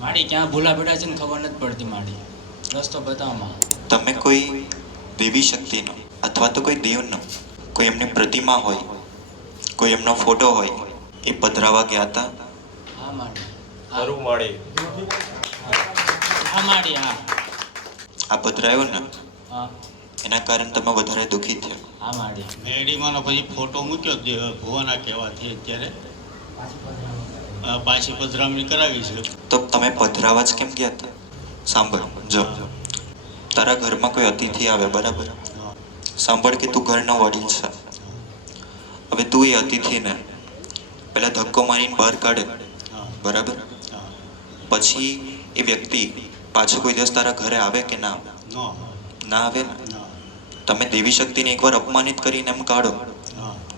માડી ક્યાં ભૂલા બેઠા છે ને ખબર નથી પડતી. માડી રસ્તો બતાવમાં. તમે કોઈ દેવી શક્તિનો અથવા તો કોઈ દેવનો કોઈ એમની પ્રતિમા હોય, કોઈ એમનો ફોટો હોય, એ પધરાવા ગયા હતા? હા માડી. ખરું માડી. હા માડી. હા આ પધરાયો ને હા એના કારણે તમે વધારે દુઃખી થયા? હા માડી. મેડીમાંનો પછી ફોટો મૂક્યો ભુવાના કહેવાથી અત્યારે પાછી પધરામણી કરાવી છે. તો તમે પધરાવા જ કેમ ગયા હતા? સાંભળ, જો તારા ઘરમાં કોઈ અતિથિ આવે, બરાબર? સાંભળ કે તું ઘરનો વડીલ છે. હવે તું એ અતિથિને પહેલા ધક્કો મારીને બહાર કાઢે, બરાબર? પછી એ વ્યક્તિ પાછો કોઈ દિવસ તારા ઘરે આવે કે ના આવે? ના આવે ને. તમે દેવી શક્તિને એકવાર અપમાનિત કરીને એમ કાઢો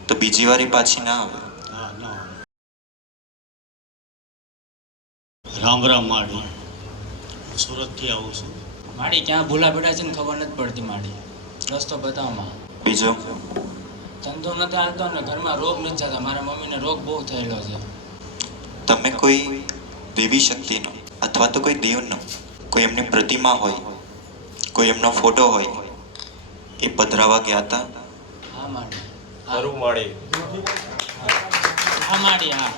તો બીજી વાર એ પાછી ના આવે. રામ રામ માડી. સુરતથી આવું છું. માડી ક્યાં ભૂલા બેઠા છે ને ખબર નથી પડતી. માડી રસ્તો બતાવમાં. બીજો ધંધો નથી હાલતો ને ઘરમાં રોગ નથી જતા. મારા મમ્મીને રોગ બહુ થયેલો છે. તમે કોઈ દેવી શક્તિનો અથવા તો કોઈ દેવનો કોઈ એમની પ્રતિમા હોય, કોઈ એમનો ફોટો હોય, એ પધરાવા ગયા હતા? હા માડી. ખરું માડી. હા માડી. હા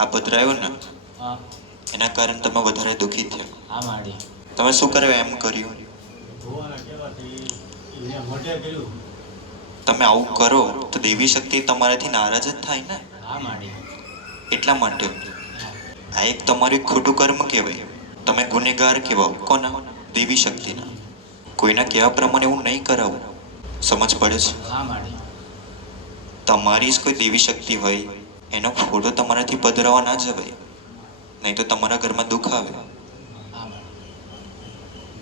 આ પધરાયો ને હા એના કારણે તમે વધારે દુઃખી થયા? હા માડી. તમે શું કર્યું એમ કર્યું? ભુવાના કહેવાથી એને મોઢે કર્યું. તમે આવું કરો તો દેવી શક્તિ તમારાથી નારાજ જ થાય ને. હા માડી. એટલા માટે આ એક તમારું ખોટું કર્મ કહેવાય. તમે ગુનેગાર કહેવાઓ. કોના? દેવી શક્તિના. કોઈના કહેવા પ્રમાણે એવું નહીં કરાવું. સમજ પડે છે? હા માડી. તમારી જ કોઈ દેવી શક્તિ હોય એનો ફોટો તમારાથી પધરાવા ના જવાય, નહીં તો તમારા ઘરમાં દુઃખ આવે. હા માડી.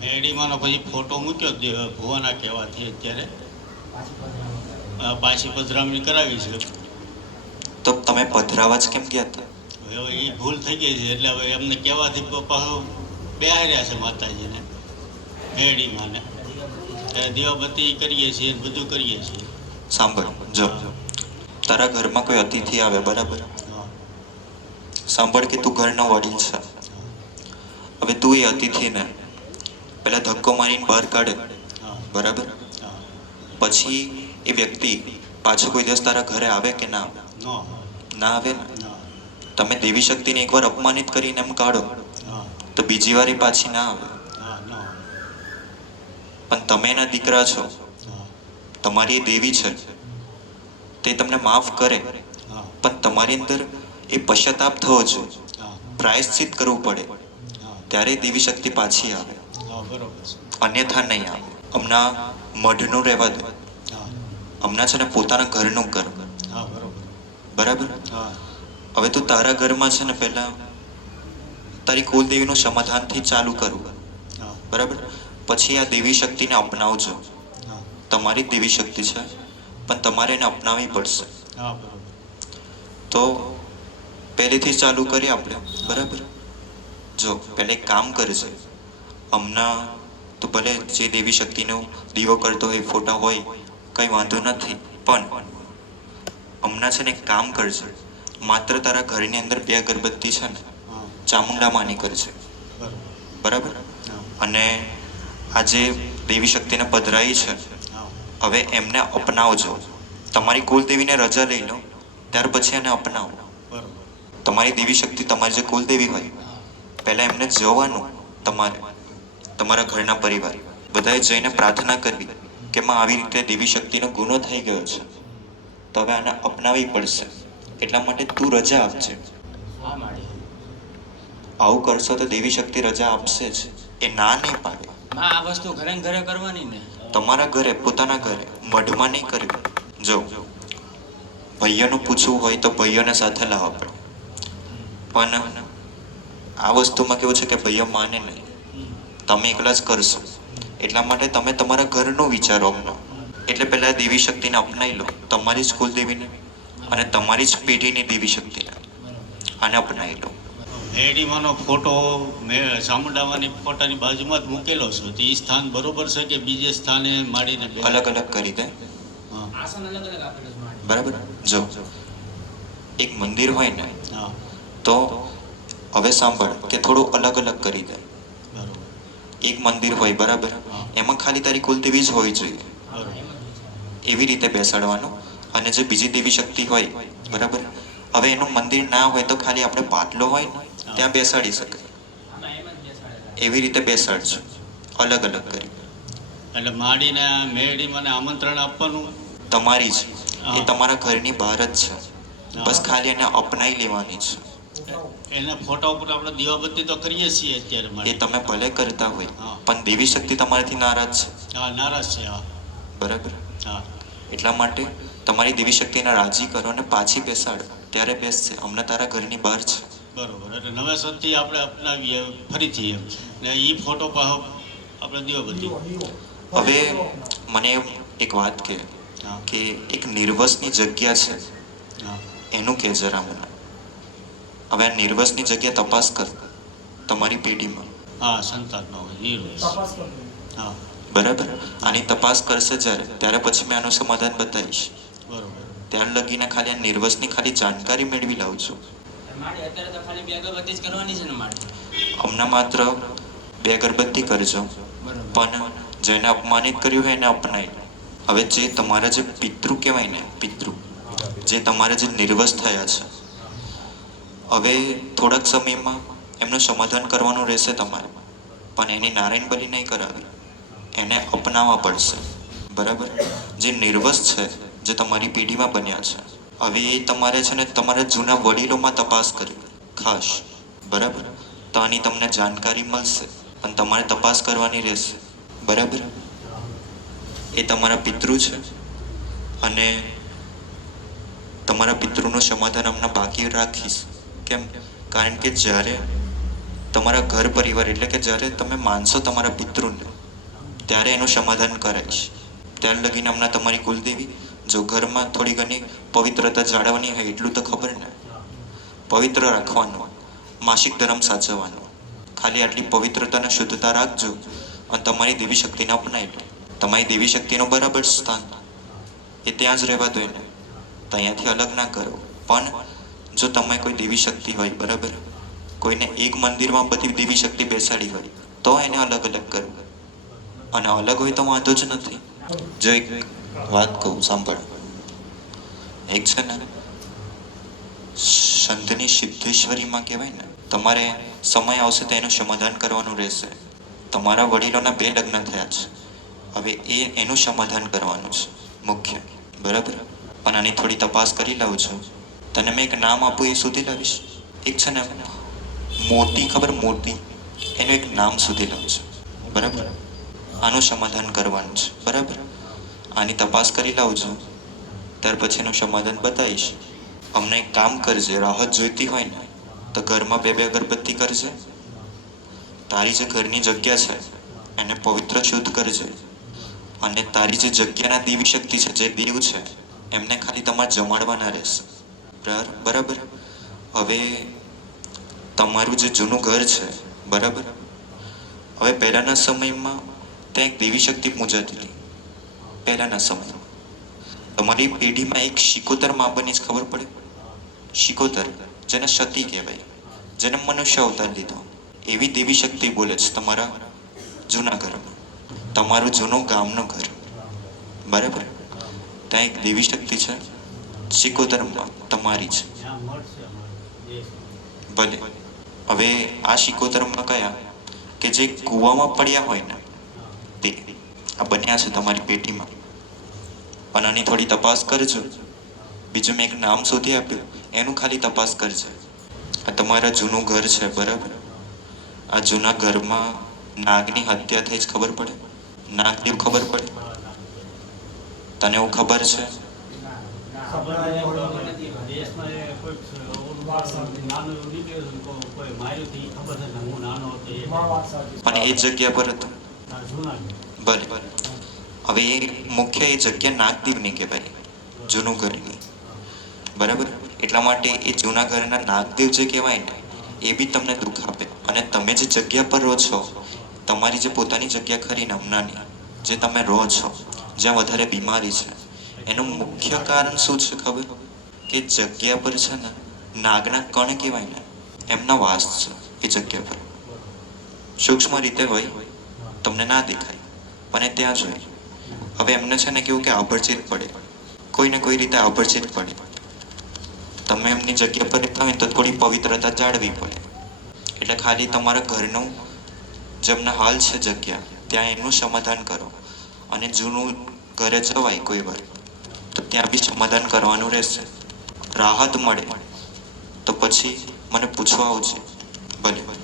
મેડીમાંનો પછી ફોટો મૂક્યો ભુવાના કહેવાથી અત્યારે પાછી પધરામણી કરાવી છે. તો તમે પધરાવા જ કેમ ગયા હતા? હવે એ ભૂલ થઈ ગઈ છે એટલે હવે એમને કહેવાથી પાછો બેહાર્યા છે માતાજીને મેડીમાંને. દીવાબત્તી કરીએ છીએ, બધું કરીએ છીએ. સાંભળ, જો તારા ઘરમાં કોઈ અતિથિ આવે, બરાબર? સાંભળ કે તું ઘરનો વડીલ છે. હવે તું એ અતિથિને પહેલા ધક્કો મારીને બહાર કાઢે, બરાબર? પછી એ વ્યક્તિ પાછો કોઈ દિવસ તારા ઘરે આવે કે ના આવે? ના આવે ને. તમે દેવી શક્તિને એકવાર અપમાનિત કરીને એમ કાઢો તો બીજી વાર એ પાછી ના આવે. પણ તમે એના દીકરા છો, તમારી એ દેવી છે, તે તમને માફ કરે, પણ તમારી અંદર એ પશ્ચાતાપ થવો જોઈએ, પ્રાયશ્ચિત કરવું પડે, ત્યારે દેવી શક્તિ પાછી આવે. અન્યથા નહીં આવે. હમણાં મઢનું રહેવા દે. હમણાં છે ને પોતાના ઘરનું કર, બરાબર? હવે તું તારા ઘરમાં છે ને પહેલા તારી કુલદેવીનું સમાધાનથી ચાલુ કરવું, બરાબર? પછી આ દેવી શક્તિને અપનાવજો. તમારી જ દેવી શક્તિ છે પણ તમારે એને અપનાવવી પડશે. તો પહેલેથી ચાલુ કરીએ આપણે, બરાબર? જો પહેલે એક કામ કરજે. હમણાં તો ભલે જે દેવી શક્તિનો દીવો કરતો હોય, ફોટા હોય, કંઈ વાંધો નથી, પણ હમણાં છે ને એક કામ કરજે. માત્ર તારા ઘરની અંદર 2 અગરબત્તી છે ને ચામુંડા માની કરજે, બરાબર? અને આજે દેવી શક્તિને પધરાઈ છે, હવે એમને અપનાવજો. તમારી કુલદેવીને રજા લઈ લો, ત્યાર પછી એને અપનાવો. તમારી દેવી શક્તિ, તમારી જે કુલદેવી હોય, પહેલાં એમને જવાનું. તમારા ઘરના પરિવાર બધાએ જઈને પ્રાર્થના કરવી કે માં આવી રીતે દેવી શક્તિનો ગુનો થઈ ગયો છે, તો હવે આને અપનાવવી પડશે, એટલા માટે તું રજા આપજે. હા માડી. આવું કરશો તો દેવી શક્તિ રજા આપશે જ. એ ના નહીં પાડે. માં આ વસ્તુ ઘરે ને ઘરે કરવાની ને. તમારા ઘરે, પોતાના ઘરે, મઢમાં નહીં કર્યું. જો ભાઈઓનું પૂછવું હોય તો ભાઈઓને સાથે લાવવા પડે, પણ આ વસ્તુમાં કેવું છે કે ભાઈઓ માને નહીં, તમે એકલા જ કરશો. એટલા માટે તમે તમારા ઘરનું વિચારો હમણાં. એટલે પહેલાં દેવી શક્તિને અપનાવી લો, તમારી જ કુલદેવીને અને તમારી જ પેઢીની દેવી શક્તિને. આને અપનાવી લો. મેડીમાંનો ફોટો ચામુંડામાંની ફોટાની બાજુમાં જ મૂકેલો છે. તો એ સ્થાન બરોબર છે કે બીજે સ્થાને માડીને અલગ અલગ કરી દે, આસન અલગ અલગ આપેલું છે માડી. બરાબર? જો એક મંદિર હોય ને તો હવે સાંભળ કે થોડું અલગ અલગ કરી દે. બરોબર. એક મંદિર હોય બરાબર, હા. એમાં ખાલી તારી કુલદેવી જ હોવી જોઈએ, બરોબર. એવી રીતે બેસાડવાનું. અને જે બીજી દેવી શક્તિ હોય બરાબર, હવે એનું મંદિર ના હોય તો ખાલી આપણે પાટલો હોય ને ત્યાં બેસાડી શકાય, એવી રીતે બેસાડજો અલગ અલગ કરી. એટલે માડીને મેળીમાં આમંત્રણ આપવાનું. તમારી જ, એ હા. તમારા ઘરની બહાર જ છે, હા. બસ ખાલી એને અપનાવી લેવાની છે. એના ફોટા ઉપર આપણે દીવાબત્તી તો કરીએ છીએ અત્યારે એ માડી. તમે ભલે કરતા હોય, હા. પણ દેવી શક્તિ તમારાથી નારાજ છે હા, નારાજ છે. હા. બરાબર. હા. એટલા માટે તમારી દેવી શક્તિને રાજી કરો અને પાછી બેસાડો, ત્યારે બેસશે. હમણાં તારા ઘરની બહાર છે. બરોબર. એટલે નવેસરથી આપણે અપનાવીએ ફરીથી એમ. ને એ ફોટો પાછો આપણે દીવાબત્તી. હવે મને એક વાત કહે હા. કે એક નિર્વસની જગ્યા છે, હા. એનું કે જરા મને. હવે આ નિર્વસની જગ્યા તપાસ કર તમારી પેઢીમાં, હા, સંતાનનો હોય નિર્વસ. હા. બરાબર. આની તપાસ કરશે જ્યારે, ત્યારે પછી મેં આનું સમાધાન બતાવીશ. બરોબર. ત્યાર લગીને ખાલી આ નિર્વસની ખાલી જાણકારી મેળવી લાવજો. માડી અત્યારે તો ખાલી બે અગરબત્તી જ કરવાની છે ને માડી. હમણાં માત્ર 2 અગરબત્તી કરજો, બરોબર. પણ જેને અપમાનિત કર્યું હોય એને અપનાવી લો. હવે જે તમારા જે પિતૃ કહેવાય ને, પિતૃ જે તમારા જે નિર્વસ થયા છે, હવે થોડાક સમયમાં એમનું સમાધાન કરવાનું રહેશે તમારે, પણ એની નારાયણ બલિ નહીં કરાવી, એને અપનાવવા પડશે. બરાબર. જે નિર્વસ છે, જે તમારી પેઢીમાં બન્યા છે, હવે એ તમારે છે ને તમારા જૂના વડીલોમાં તપાસ કરી ખાસ. બરાબર. તો આની તમને જાણકારી મળશે, પણ તમારે તપાસ કરવાની રહેશે. બરાબર. એ તમારા પિતૃ છે, અને તમારા પિતૃનું સમાધાન હમણાં બાકી રાખીશ. કેમ? કારણ કે જ્યારે તમારા ઘર પરિવાર એટલે કે જ્યારે તમે માનશો તમારા પિતૃને, ત્યારે એનું સમાધાન કરાવીશ. ત્યાર લગીને હમણાં તમારી કુલદેવી, જો ઘરમાં થોડી ઘણી પવિત્રતા જાળવવાની હોય એટલું તો ખબર ને, પવિત્ર રાખવાનું, માસિક ધર્મ સાચવવાનો, ખાલી આટલી પવિત્રતા અને શુદ્ધતા રાખજો અને તમારી દેવી શક્તિને અપનાવી લો. તમારી દેવી શક્તિનું બરાબર સ્થાન એ ત્યાં જ રહેવા દો એને, તો અહીંયાથી અલગ ના કરો. પણ જો તમે કોઈ દેવી શક્તિ હોય બરાબર, કોઈને એક મંદિરમાં બધી દેવી શક્તિ બેસાડી હોય તો એને અલગ અલગ કરવું, અને અલગ હોય તો વાંધો જ નથી. જો એક વાત કહું સાંભળ, એક છે ને સંતની સિદ્ધેશ્વરીમાં કહેવાય ને, તમારે સમય આવશે તો એનું સમાધાન કરવાનું રહેશે. તમારા વડીલોના 2 લગ્ન થયા છે, હવે એનું સમાધાન કરવાનું છે મુખ્ય. બરાબર. પણ આની થોડી તપાસ કરી લાવું છું. તને મેં એક નામ આપું એ સુધી લાવીશ. એક છે ને મોતી, ખબર મોતી, એનું એક નામ સુધી લાવું છું. બરાબર. આનું સમાધાન કરવાનું છે. બરાબર. આની તપાસ કરી લાવું છું, ત્યાર પછી એનું સમાધાન બતાવીશ. અમને એક કામ કરજે, રાહત જોઈતી હોય ને તો ઘરમાં 2 અગરબત્તી કરજે. તારી જે ઘરની જગ્યા છે એને પવિત્ર શુદ્ધ કરજે, અને તારી જે જગ્યાના દેવી શક્તિ છે, જે દેવ છે, એમને ખાલી તમારે જમાડવાના રહેશે. બરાબર. હવે તમારું જે જૂનું ઘર છે બરાબર, હવે પહેલાંના સમયમાં ત્યાં એક દેવી શક્તિ પૂજાતી હતી. પહેલાંના સમયમાં તમારી પેઢીમાં એક શિકોતર માં બની, ખબર પડે? શિકોતર, જેને સતી કહેવાય, જેને મનુષ્ય અવતાર લીધો, એવી દેવી શક્તિ બોલે છે તમારા જૂના ઘરમાં, તમારું જૂનું ગામનું ઘર. બરાબર. ત્યાં એક દેવી શક્તિ છે શિકોતરમાં, તમારી છે. ભલે. હવે આ શિકોતરમાં કયા કે જે કૂવામાં પડ્યા હોય ને તે આ બન્યા છે તમારી પેટીમાં. પણ આની થોડી તપાસ કરજો. બીજું મેં એક નામ શોધી આપ્યું, એનું ખાલી તપાસ કરજે. આ તમારા જૂનું ઘર છે બરાબર, આ જૂના ઘરમાં નાગની હત્યા થઈ જ ખબર પડે? નાગદેવ ખબર પડે તને? એવું ખબર છે? પણ એ જગ્યા પર હતું. ભલે. હવે એ મુખ્ય એ જગ્યા નાગદેવની કહેવાય, જૂનું ઘરની. બરાબર. એટલા માટે એ જૂના ઘરના નાગદેવ જે કહેવાય ને, એ બી તમને દુઃખ આપે. અને તમે જે જગ્યા પર રહો છો, તમારી જે પોતાની જગ્યા ખરી ને હમણાંની જે તમે રહો છો, જ્યાં વધારે બીમારી છે, એનું મુખ્ય કારણ શું છે ખબર? કે જગ્યા પર છે ને નાગના કણ કહેવાય ને, એમનો વાસ છે એ જગ્યા પર. સૂક્ષ્મ રીતે હોય, તમને ના દેખાય, પણ એ ત્યાં જ હોય. હવે એમને છે ને કેવું કે આભડછેદ પડે, કોઈને કોઈ રીતે આભડછેદ પડે. તમે એમની જગ્યા પર રહેતા હોય તો થોડી પવિત્રતા જાળવી પડે. એટલે ખાલી તમારા ઘરનું જેમને હાલ છે જગ્યા ત્યાં એનું સમાધાન કરો, અને જૂનું ઘરે જવાય કોઈ વાર તો ત્યાં બી સમાધાન કરવાનું રહેશે. રાહત મળે તો પછી મને પૂછવા આવજે. ભલે.